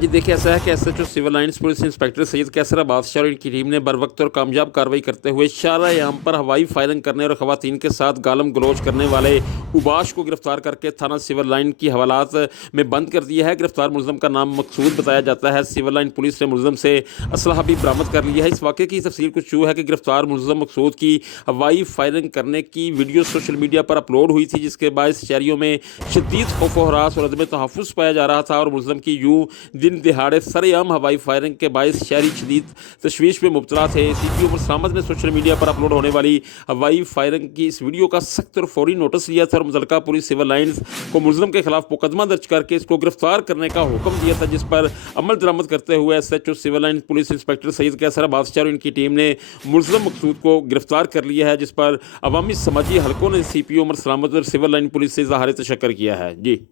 جی دیکھیں ایسا ہے کہ S H O civil lines police inspector سید کیسرہ بادشاہ اور ان کی ٹیم نے بروقت اور کامیاب کارروائی کرتے ہوئے شارع عام پر ہوائی فائرنگ کرنے اور خواتین کے ساتھ گالم گلوچ کرنے والے اوباش کو گرفتار کر کے تھانہ سول لائن کی حوالات میں بند کر دیا ہے۔ گرفتار ملزم کا نام مقصود بتایا جاتا ہے۔ سول لائن پولیس نے ملزم سے اسلحہ بھی برآمد کر لیا ہے۔ اس واقعے کی تفصیل کچھ یوں ہے کہ گرفتار ملزم مقصود کی ہوائی فائرنگ کرنے کی ویڈیو سوشل میڈیا پر اپلوڈ ہوئی تھی، جس کے باعث شہریوں میں شدید خوف و ہراس اور عدم تحفظ پایا جا رہا تھا، اور ملزم کی یوں دن دہاڑے سر عام ہوائی فائرنگ کے باعث شہری شدید تشویش میں مبتلا تھے۔ سی پی او عمر سلامت نے سوشل میڈیا پر اپلوڈ ہونے والی ہوائی فائرنگ کی اس ویڈیو کا سخت اور فوری نوٹس لیا تھا اور متعلقہ پولیس سول لائنز کو ملزم کے خلاف مقدمہ درج کر کے اس کو گرفتار کرنے کا حکم دیا تھا، جس پر عمل درآمد کرتے ہوئے S H O civil lines police inspector سید کیسرہ بادشاہ اور ان کی ٹیم نے ملزم مقصود کو گرفتار کر لیا ہے، جس پر عوامی سماجی حلقوں نے سی پی او عمر سلامت اور سول لائن پولیس سے اظہار تشکر کیا ہے۔ جی